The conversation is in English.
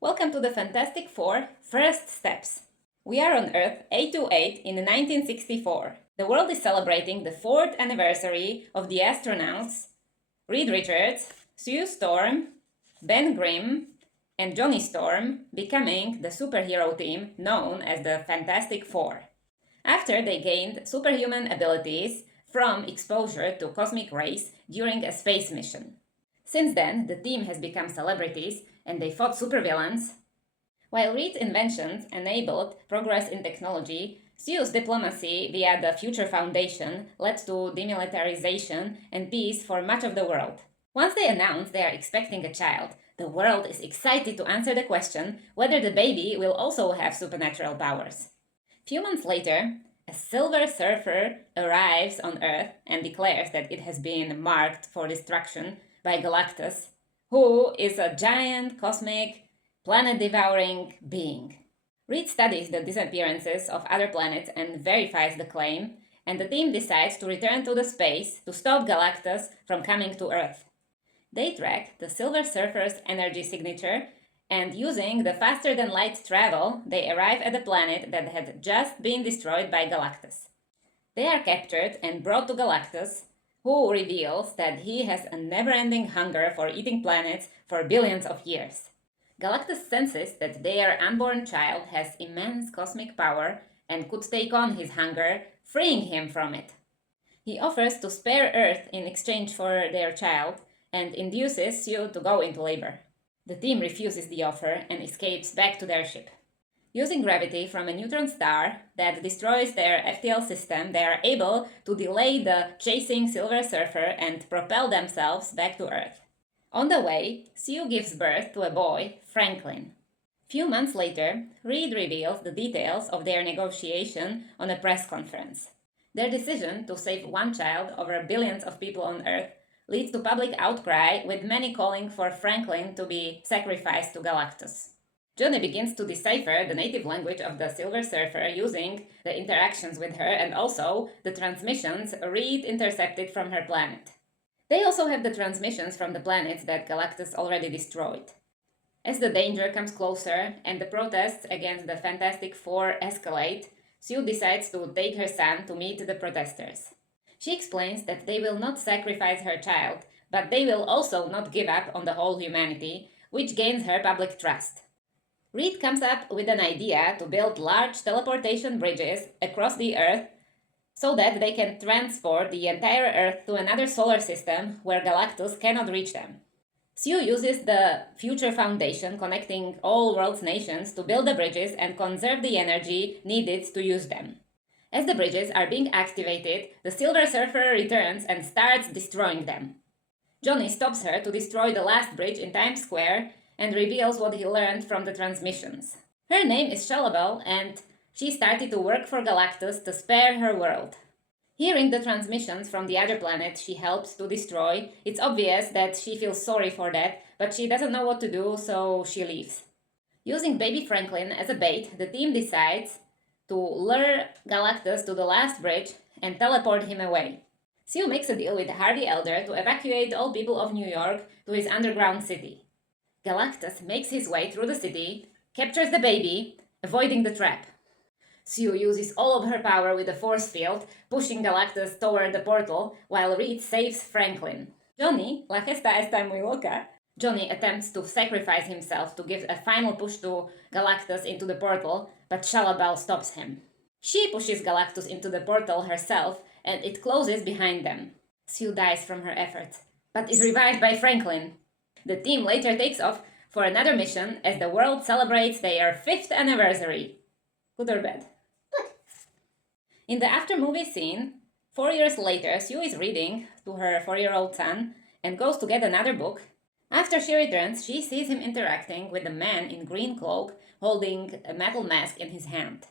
Welcome to the Fantastic Four First Steps. We are on Earth 828 in 1964. The world is celebrating the 4th anniversary of the astronauts Reed Richards, Sue Storm, Ben Grimm, and Johnny Storm becoming the superhero team known as the Fantastic Four. After they gained superhuman abilities from exposure to cosmic rays during a space mission. Since then, the team has become celebrities and they fought supervillains. While Reed's inventions enabled progress in technology, Sue's diplomacy via the Future Foundation led to demilitarization and peace for much of the world. Once they announce they are expecting a child, the world is excited to answer the question whether the baby will also have supernatural powers. Few months later, a Silver Surfer arrives on Earth and declares that it has been marked for destruction by Galactus, who is a giant, cosmic, planet-devouring being. Reed studies the disappearances of other planets and verifies the claim, and the team decides to return to the space to stop Galactus from coming to Earth. They track the Silver Surfer's energy signature, and using the faster-than-light travel, they arrive at a planet that had just been destroyed by Galactus. They are captured and brought to Galactus, who reveals that he has a never-ending hunger for eating planets for billions of years. Galactus senses that their unborn child has immense cosmic power and could take on his hunger, freeing him from it. He offers to spare Earth in exchange for their child and induces Sue to go into labor. The team refuses the offer and escapes back to their ship. Using gravity from a neutron star that destroys their FTL system, they are able to delay the chasing Silver Surfer and propel themselves back to Earth. On the way, Sue gives birth to a boy, Franklin. Few months later, Reed reveals the details of their negotiation on a press conference. Their decision to save one child over billions of people on Earth leads to public outcry, with many calling for Franklin to be sacrificed to Galactus. Johnny begins to decipher the native language of the Silver Surfer using the interactions with her and also the transmissions Reed intercepted from her planet. They also have the transmissions from the planets that Galactus already destroyed. As the danger comes closer and the protests against the Fantastic Four escalate, Sue decides to take her son to meet the protesters. She explains that they will not sacrifice her child, but they will also not give up on the whole humanity, which gains her public trust. Reed comes up with an idea to build large teleportation bridges across the Earth so that they can transport the entire Earth to another solar system where Galactus cannot reach them. Sue uses the Future Foundation connecting all world's nations to build the bridges and conserve the energy needed to use them. As the bridges are being activated, the Silver Surfer returns and starts destroying them. Johnny stops her to destroy the last bridge in Times Square and reveals what he learned from the transmissions. Her name is Shalabel, and she started to work for Galactus to spare her world. Hearing the transmissions from the other planet she helps to destroy, it's obvious that she feels sorry for that, but she doesn't know what to do, so she leaves. Using baby Franklin as a bait, the team decides to lure Galactus to the last bridge and teleport him away. Sue makes a deal with Harvey Elder to evacuate all people of New York to his underground city. Galactus makes his way through the city, captures the baby, avoiding the trap. Sue uses all of her power with the force field, pushing Galactus toward the portal, while Reed saves Franklin. Johnny, la gesta está muy loca. Johnny attempts to sacrifice himself to give a final push to Galactus into the portal, but Shalabel stops him. She pushes Galactus into the portal herself, and it closes behind them. Sue dies from her efforts, but is revived by Franklin. The team later takes off for another mission as the world celebrates their 5th anniversary. Good or bad? Good. In the after-movie scene, 4 years later, Sue is reading to her 4-year-old son and goes to get another book. After she returns, she sees him interacting with a man in green cloak holding a metal mask in his hand.